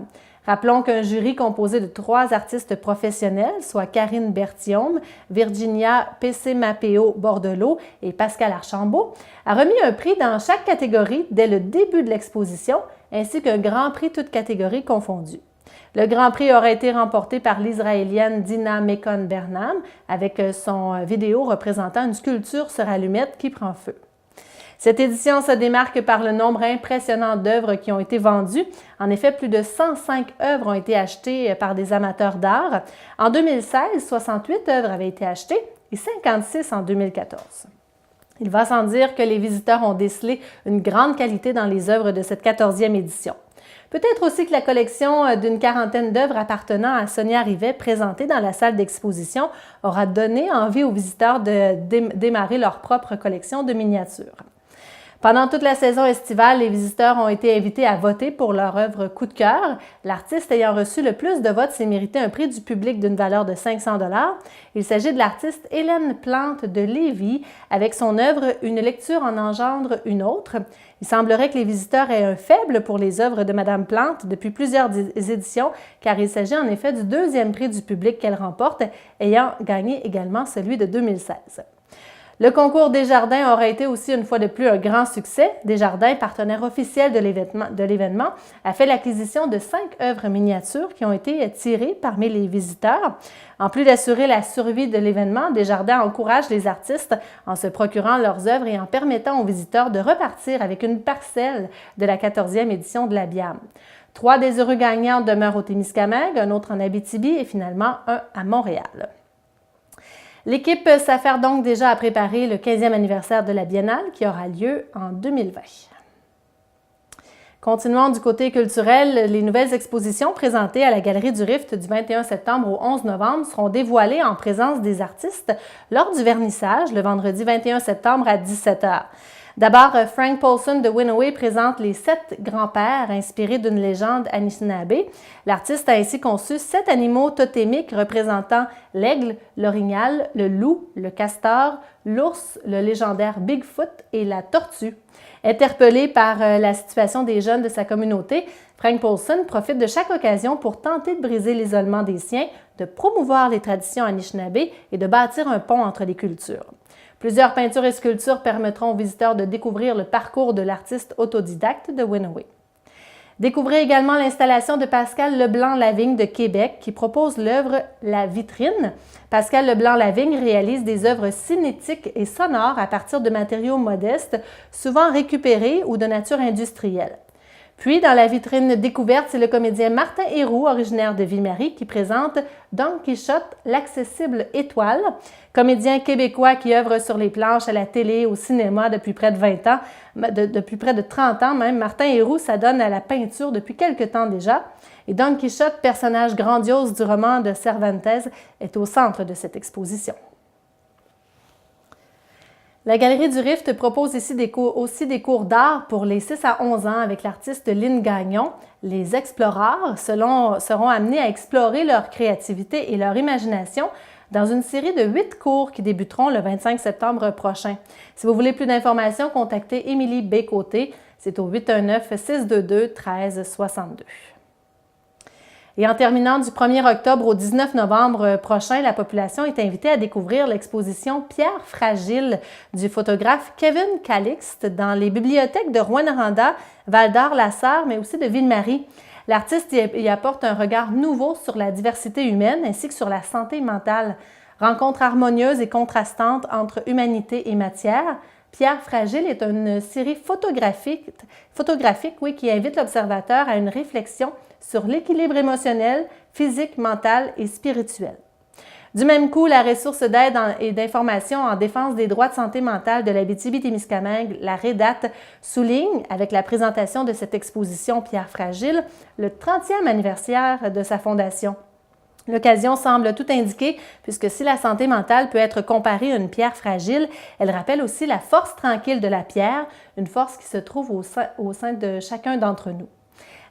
Rappelons qu'un jury composé de 3 artistes professionnels, soit Karine Berthiaume, Virginia Pesce-Mapeo-Bordelot et Pascal Archambault, a remis un prix dans chaque catégorie dès le début de l'exposition, ainsi qu'un grand prix toutes catégories confondues. Le grand prix aura été remporté par l'Israélienne Dina Mekon-Bernam avec son vidéo représentant une sculpture sur allumette qui prend feu. Cette édition se démarque par le nombre impressionnant d'œuvres qui ont été vendues. En effet, plus de 105 œuvres ont été achetées par des amateurs d'art. En 2016, 68 œuvres avaient été achetées et 56 en 2014. Il va sans dire que les visiteurs ont décelé une grande qualité dans les œuvres de cette 14e édition. Peut-être aussi que la collection d'une quarantaine d'œuvres appartenant à Sonia Rivet présentée dans la salle d'exposition aura donné envie aux visiteurs de démarrer leur propre collection de miniatures. Pendant toute la saison estivale, les visiteurs ont été invités à voter pour leur œuvre coup de cœur. L'artiste ayant reçu le plus de votes s'est mérité un prix du public d'une valeur de 500 $. Il s'agit de l'artiste Hélène Plante de Lévis. Avec son œuvre « Une lecture en engendre une autre ». Il semblerait que les visiteurs aient un faible pour les œuvres de Madame Plante depuis plusieurs éditions, car il s'agit en effet du 2e prix du public qu'elle remporte, ayant gagné également celui de 2016. Le concours Desjardins aura été aussi une fois de plus un grand succès. Desjardins, partenaire officiel de l'événement, a fait l'acquisition de 5 œuvres miniatures qui ont été tirées parmi les visiteurs. En plus d'assurer la survie de l'événement, Desjardins encourage les artistes en se procurant leurs œuvres et en permettant aux visiteurs de repartir avec une parcelle de la 14e édition de la BIAM. 3 des heureux gagnants demeurent au Témiscamingue, un autre en Abitibi et finalement un à Montréal. L'équipe s'affaire donc déjà à préparer le 15e anniversaire de la Biennale qui aura lieu en 2020. Continuons du côté culturel, les nouvelles expositions présentées à la Galerie du Rift du 21 septembre au 11 novembre seront dévoilées en présence des artistes lors du vernissage le vendredi 21 septembre à 17 h. D'abord, Frank Paulson de Winaway présente les 7 grands-pères inspirés d'une légende Anishinaabe. L'artiste a ainsi conçu 7 animaux totémiques représentant l'aigle, l'orignal, le loup, le castor, l'ours, le légendaire Bigfoot et la tortue. Interpellé par la situation des jeunes de sa communauté, Frank Paulson profite de chaque occasion pour tenter de briser l'isolement des siens, de promouvoir les traditions Anishinaabe et de bâtir un pont entre les cultures. Plusieurs peintures et sculptures permettront aux visiteurs de découvrir le parcours de l'artiste autodidacte de Winaway. Découvrez également l'installation de Pascal Leblanc-Lavigne de Québec qui propose l'œuvre La Vitrine. Pascal Leblanc-Lavigne réalise des œuvres cinétiques et sonores à partir de matériaux modestes, souvent récupérés ou de nature industrielle. Puis, dans la vitrine découverte, c'est le comédien Martin Héroux, originaire de Ville-Marie, qui présente Don Quichotte, l'accessible étoile. Comédien québécois qui œuvre sur les planches, à la télé, au cinéma depuis près de 20 ans, depuis près de 30 ans même, Martin Héroux s'adonne à la peinture depuis quelque temps déjà. Et Don Quichotte, personnage grandiose du roman de Cervantes, est au centre de cette exposition. La Galerie du Rift propose ici aussi des cours d'art pour les 6 à 11 ans avec l'artiste Lynn Gagnon. Les exploreurs seront amenés à explorer leur créativité et leur imagination dans une série de 8 cours qui débuteront le 25 septembre prochain. Si vous voulez plus d'informations, contactez Émilie Bécoté. C'est au 819-622-1362. Et en terminant du 1er octobre au 19 novembre prochain, la population est invitée à découvrir l'exposition Pierre fragile du photographe Kevin Calixte dans les bibliothèques de Rouyn-Noranda, Val-d'Or-la-Sarre, mais aussi de Ville-Marie. L'artiste y apporte un regard nouveau sur la diversité humaine ainsi que sur la santé mentale. Rencontre harmonieuse et contrastante entre humanité et matière, Pierre fragile est une série photographique qui invite l'observateur à une réflexion sur l'équilibre émotionnel, physique, mental et spirituel. Du même coup, la ressource d'aide et d'information en défense des droits de santé mentale de l'Abitibi-Témiscamingue, la REDAT, souligne, avec la présentation de cette exposition Pierre fragile, le 30e anniversaire de sa fondation. L'occasion semble tout indiquer, puisque si la santé mentale peut être comparée à une pierre fragile, elle rappelle aussi la force tranquille de la pierre, une force qui se trouve au sein de chacun d'entre nous.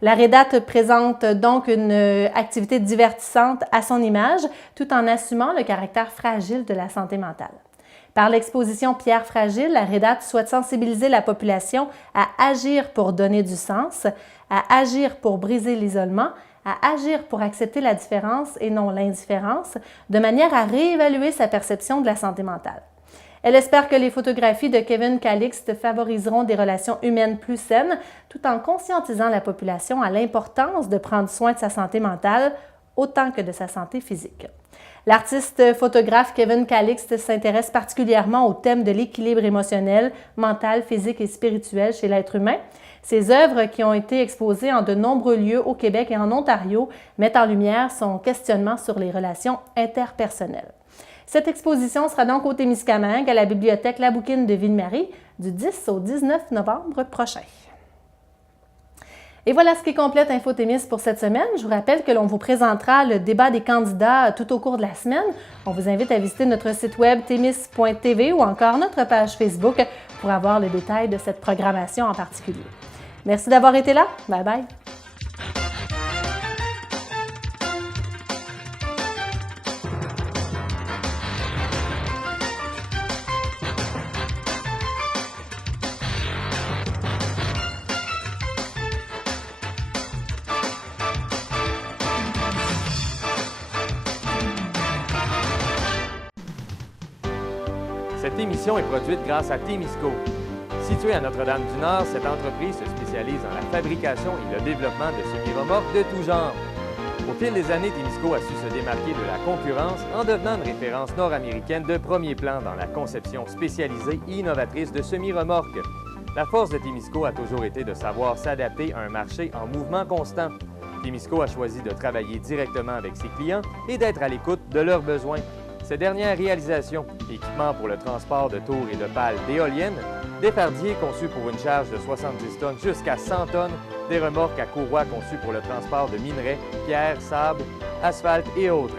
La REDAT présente donc une activité divertissante à son image, tout en assumant le caractère fragile de la santé mentale. Par l'exposition Pierre fragile, la REDAT souhaite sensibiliser la population à agir pour donner du sens, à agir pour briser l'isolement, à agir pour accepter la différence et non l'indifférence, de manière à réévaluer sa perception de la santé mentale. Elle espère que les photographies de Kevin Calixte favoriseront des relations humaines plus saines, tout en conscientisant la population à l'importance de prendre soin de sa santé mentale autant que de sa santé physique. L'artiste photographe Kevin Calixte s'intéresse particulièrement au thème de l'équilibre émotionnel, mental, physique et spirituel chez l'être humain. Ses œuvres, qui ont été exposées en de nombreux lieux au Québec et en Ontario, mettent en lumière son questionnement sur les relations interpersonnelles. Cette exposition sera donc au Témiscamingue, à la bibliothèque La Bouquine de Ville-Marie, du 10 au 19 novembre prochain. Et voilà ce qui complète Info Témis pour cette semaine. Je vous rappelle que l'on vous présentera le débat des candidats tout au cours de la semaine. On vous invite à visiter notre site web témis.tv ou encore notre page Facebook pour avoir les détails de cette programmation en particulier. Merci d'avoir été là. Bye bye. Cette émission est produite grâce à Témisco. Située à Notre-Dame-du-Nord, cette entreprise se spécialise dans la fabrication et le développement de semi-remorques de tout genre. Au fil des années, Témisco a su se démarquer de la concurrence en devenant une référence nord-américaine de premier plan dans la conception spécialisée et innovatrice de semi-remorques. La force de Témisco a toujours été de savoir s'adapter à un marché en mouvement constant. Témisco a choisi de travailler directement avec ses clients et d'être à l'écoute de leurs besoins. Ces dernières réalisations, équipements pour le transport de tours et de pales d'éoliennes, des fardiers conçus pour une charge de 70 tonnes jusqu'à 100 tonnes, des remorques à courroie conçues pour le transport de minerais, pierres, sable, asphalte et autres.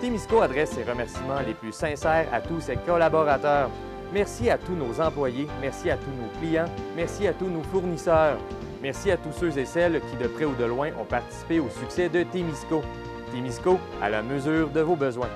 Témisco adresse ses remerciements les plus sincères à tous ses collaborateurs. Merci à tous nos employés, merci à tous nos clients, merci à tous nos fournisseurs. Merci à tous ceux et celles qui, de près ou de loin, ont participé au succès de Témisco. Témisco, à la mesure de vos besoins.